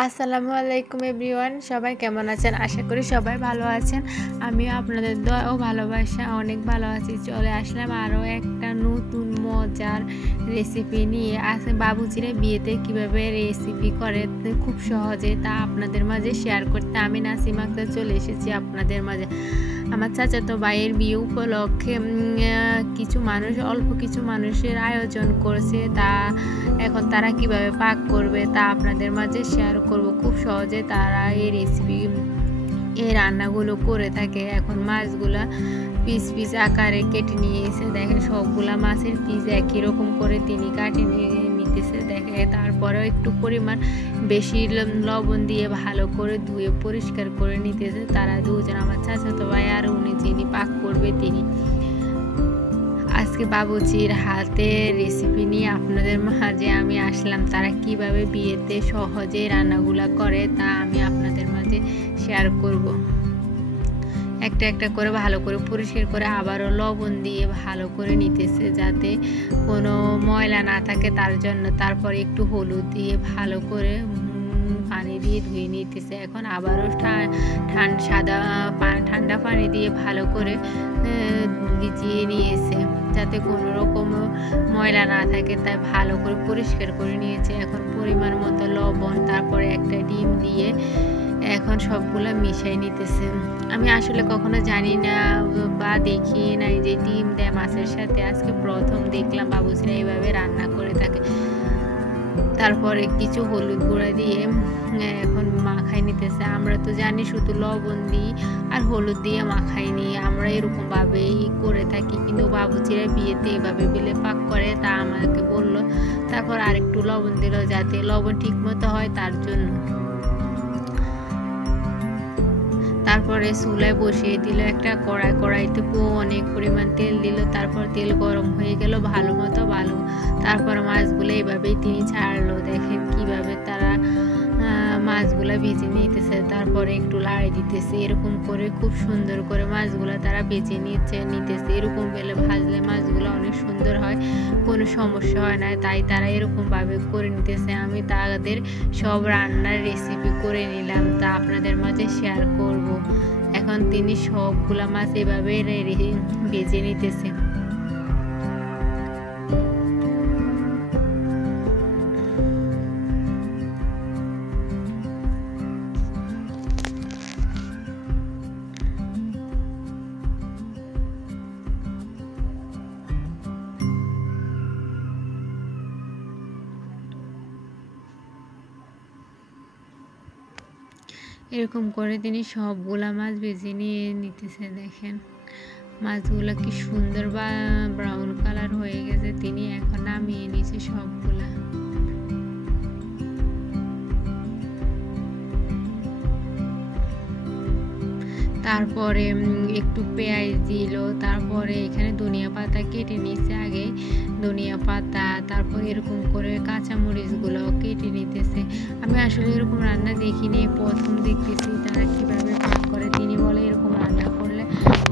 আসসালামু আলাইকুম এভরিওয়ান, সবাই কেমন আছেন? আশা করি সবাই ভালো আছেন। আমিও আপনাদের দোয়া ও ভালোবাসা অনেক ভালো আছি। চলে আসলাম আরও একটা নতুন মজার রেসিপি নিয়ে। আজকে বাবুচিরা বিয়েতে কিভাবে রেসিপি করে খুব সহজে তা আপনাদের মাঝে শেয়ার করতে আমি নাসিমা আক্তার চলে এসেছি আপনাদের মাঝে। আমার চাচাতো ভাইয়ের বিয়ে উপলক্ষে অল্প কিছু মানুষের আয়োজন করছে, তা এখন তারা কিভাবে পাক করবে তা আপনাদের মাঝে শেয়ার করব। খুব সহজে তারা এই রান্নাগুলো করে থাকে। এখন মাছগুলা পিস পিস আকারে কেটে নিয়েছে। দেখেন সবগুলা মাছের পিস একই রকম করে তিনি কাটে নিতেছে। দেখে তারপরেও একটু পরিমাণ বেশি লবণ দিয়ে ভালো করে ধুয়ে পরিষ্কার করে নিতেছে তারা দুজন, আমার চাচাতো ভাই আর উনি যিনি পাক করবে তিনি। আজকে বাবুচির হাতের রেসিপি নিয়ে আপনাদের মাঝে আমি আসলাম। তারা কিভাবে বিয়েতে সহজে রান্নাগুলা করে তা আমি আপনাদের মাঝে শেয়ার করব। একটা একটা করে ভালো করে পরিষ্কার করে আবারও লবণ দিয়ে ভালো করে নিতেছে যাতে কোনো ময়লা না থাকে তার জন্য। তারপরে একটু হলুদ দিয়ে ভালো করে পানি দিয়ে ধুয়ে নিতেছে। এখন আবারও ঠান্ডা পানি দিয়ে ভালো করে ভিজিয়ে নিয়েছে যাতে কোনো রকম ময়লা না থাকে, তাই ভালো করে পরিষ্কার করে নিয়েছে। এখন পরিমাণ মতো লবণ, তারপরে একটা ডিম দিয়ে এখন সবগুলা মিশাই নিতেছে। আমি আসলে কখনো জানি না বা দেখি নাই যে ডিম দেয় মাছের সাথে, আজকে প্রথম দেখলাম বাবুচিরা এইভাবে রান্না করে থাকে। তারপরে কিছু হলুদ গুঁড়া দিয়ে এখন মাখাই নিতেছে। আমরা তো জানি শুধু লবণ দিই আর হলুদ দিয়ে মাখাই নিই, আমরা এরকম ভাবেই করে থাকি, কিন্তু বাবুচিরা বিয়েতে এইভাবে বিলে পাক করে তা আমাকে বলল। তারপর আরেকটু লবণ দিল যাতে লবণ ঠিক মতো হয় তার জন্য। তারপরে চুলায় বসিয়ে দিল একটা কড়াইতে অনেক পরিমাণ তেল দিল। তারপর তেল গরম হয়ে গেল ভালো। তারপর মাছগুলো এইভাবেই তিনি ছাড়লো। দেখেন কিভাবে তারা মাছগুলা ভেজে নিতেছে, তারপরে একটু লাড়ি দিতেছে। এরকম করে খুব সুন্দর করে মাছগুলা তারা ভেজে নিতেছে। এরকম বেলে ভাজলে মাছগুলো অনেক সুন্দর হয়, কোনো সমস্যা হয় না, তাই তারা এরকম ভাবে করে নিতেছে। আমি তাদের সব রান্নার রেসিপি করে নিলাম, তা আপনাদের মাঝে শেয়ার করব। এখন তিনি সবগুলা মাছ এভাবে ভেজে নিতেছে। এরকম করে তিনি সবগুলা মাছ ভেজে নিতেছে। দেখেন মাছগুলা কি সুন্দর বা ব্রাউন কালার হয়ে গেছে। তিনি এখন নামিয়ে নিয়েছে সবগুলা। তারপরে একটু পেঁয়াজ দিল, তারপরে এখানে ধনিয়া পাতা কেটে নিয়েছে আগে, ধনিয়া পাতা, তারপর এরকম করে কাঁচামরিচগুলো কেটে নিতেছে। আমি আসলে এরকম রান্না দেখিনি, প্রথম দেখতেছি তারা কিভাবে পাক করে। তিনি বলে এরকম রান্না করলে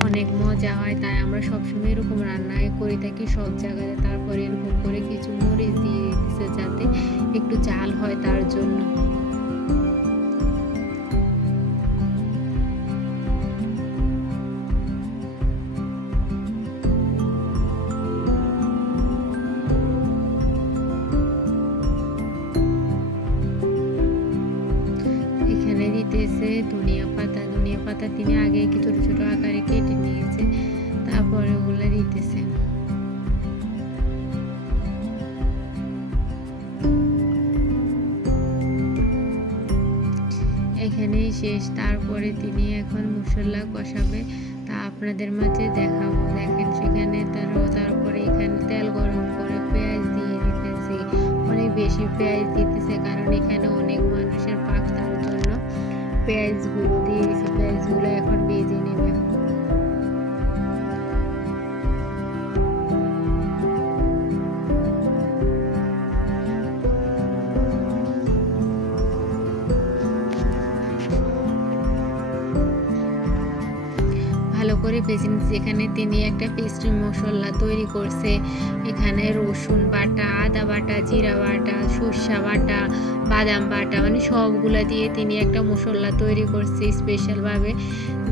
অনেক মজা হয়, তাই আমরা সবসময় এরকম রান্নায় করে থাকি সব জায়গায়। তারপরে এরকম করে কিছু মরিচ দিয়ে দিতেছে যাতে একটু ঝাল হয় তার জন্য। দিতেছে ধনিয়া পাতা তিনি আগে কি ছোট ছোট আকারে কেটে নিয়েছে, তারপরে ওগুলো দিতেছে। এখানেই শেষ। তারপরে তিনি এখন মশলা কষাবে, তা আপনাদের মাঝে দেখাবো। দেখেন সেখানে তারপরে এখানে তেল গরম করে পেঁয়াজ দিয়ে দিতেছে। অনেক বেশি পেঁয়াজ দিতেছে কারণ এখানে অনেক মানুষের পাক, তার জন্য পেঁয়াজগুলো দিয়ে দিয়েছে। পেঁয়াজগুলো এখন ভেজে নেবে। ভালো করে করে ভেজে নিচ্ছি। এখানে তিনি একটা পেস্ট মশলা তৈরি করছে। এখানে রসুন বাটা, আদা বাটা, জিরা বাটা, সরষা বাটা, বাদাম বাটা, মানে সবগুলা দিয়ে তিনি একটা মশলা তৈরি করছে স্পেশালভাবে।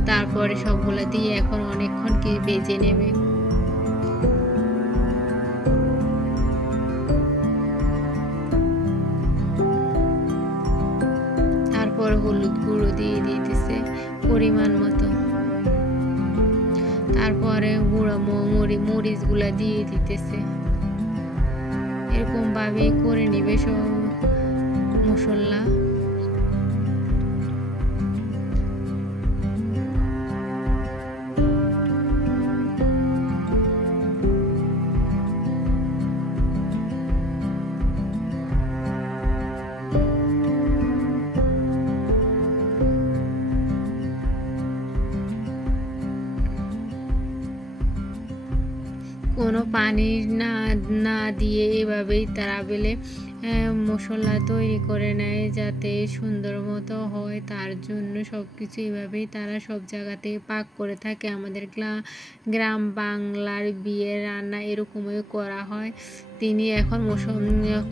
তারপরে সবগুলা দিয়ে এখন অনেকক্ষণ কি ভেজে নেবে। তারপর হলুদ গুঁড়ো দিয়ে দিতেছে পরিমাণ মতো। তারপরে গুঁড়া মরিচ গুলা দিয়ে দিতেছে। এরকম ভাবে করে নিবে সব মশলা। কোনো পানি না দিয়ে এভাবেই তারা বেলে মশলা তৈরি করে নেয় যাতে সুন্দর মতো হয়। তার জন্য সব কিছু এভাবেই তারা সব জায়গাতে পাক করে থাকে। আমাদের গ্রাম বাংলার বিয়ের রান্না এরকমই করা হয়। তিনি এখন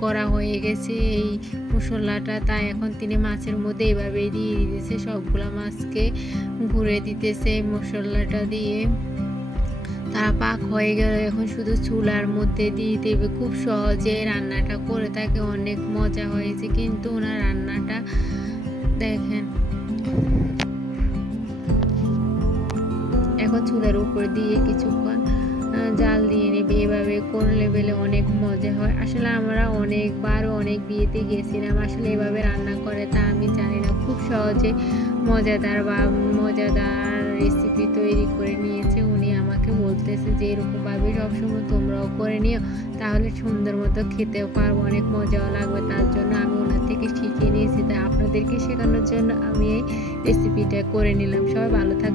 করা হয়ে গেছে এই মশলাটা, তাই এখন তিনি মাছের মধ্যে এভাবেই দিয়ে দিতেছে। সবগুলা মাছকে ঘুরে দিতেছে মশলাটা দিয়ে। তারা পাক হয়ে গেল, এখন শুধু চুলার মধ্যে দিয়ে দেবে। খুব সহজে রান্নাটা করে থাকে, অনেক মজা হয়েছে কিন্তু ওনার রান্নাটা দেখেন। এখন চুলার উপর দিয়ে কিছুক্ষণ জাল দিয়ে নেবে। এভাবে করলে বেলে অনেক মজা হয়। আসলে আমরা অনেকবার অনেক বিয়েতে গেছিলাম, আসলে এভাবে রান্না করে তা আমি জানি না। খুব সহজে মজাদার রেসিপি তৈরি করে নিয়েছে উনি। আমাকে বলতেছে যে এরকমভাবে সবসময় তোমরাও করে নিও, তাহলে সুন্দর মতো খেতেও পারবো, অনেক মজাও লাগবে। তার জন্য আমি ওনার থেকে শিখে নিয়েছি, তাই আপনাদেরকে শেখানোর জন্য আমি এই রেসিপিটা করে নিলাম। সবাই ভালো থাকবে।